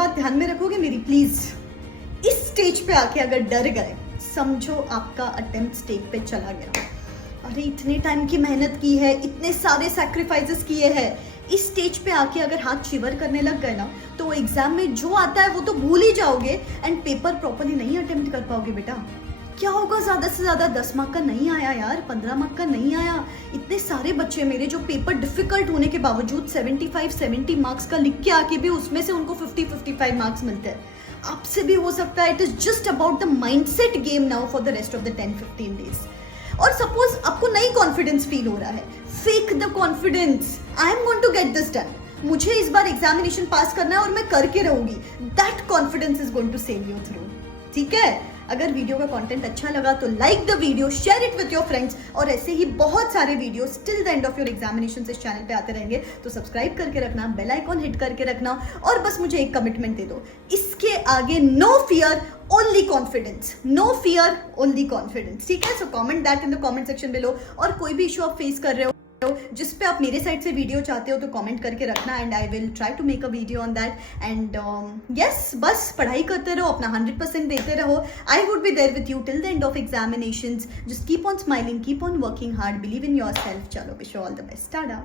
बात ध्यान में रखोगे मेरी प्लीज। इस स्टेज पे आके अगर डर गए, समझो आपका अटेम्प्ट स्टेज पे चला गया। अरे इतने टाइम की मेहनत की है, इतने सारे सैक्रिफाइसेस किए हैं, इस स्टेज पे आके अगर हाथ शिवर करने लग गए ना, तो एग्जाम में जो आता है वो तो भूल ही जाओगे एंड पेपर प्रॉपरली नहीं अटेम्प्ट कर पाओगे बेटा। क्या होगा, ज्यादा से ज्यादा 10 मार्क का नहीं आया यार, 15 मार्क का नहीं आया। इतने सारे बच्चे मेरे जो पेपर डिफिकल्ट होने के बावजूद 75-70 मार्क्स का लिख के आके भी उसमें से उनको 50-55 मार्क्स मिलते हैं। आपसे भी हो सकता है। It is just about the mindset game now for the rest of the 10-15 days. और सपोज आपको नहीं कॉन्फिडेंस फील हो रहा है, fake the confidence. I am going to get this done, मुझे इस बार एग्जामिनेशन पास करना है और मैं करके रहूंगी। That confidence is going to save you through. ठीक है, अगर वीडियो का कंटेंट अच्छा लगा तो like the video, share it with your friends, और ऐसे ही बहुत सारे videos till the end of your examination इस चैनल पे आते रहेंगे। तो सब्सक्राइब करके रखना, बेल आइकॉन हिट करके रखना, और बस मुझे एक कमिटमेंट दे दो, इसके आगे no fear only confidence, no fear only confidence. ठीक है, so comment that in the comment section below. और कोई भी इशू आप फेस कर रहे हो जिस पे आप मेरे साइड से वीडियो चाहते हो तो कमेंट करके रखना, and I will try to make a video on that. And yes, बस पढ़ाई करते रहो, अपना 100% देते रहो। I would be there with you till the end of examinations. Just keep on smiling, keep on working hard, believe in yourself. चलो, wish you all the best. Tata.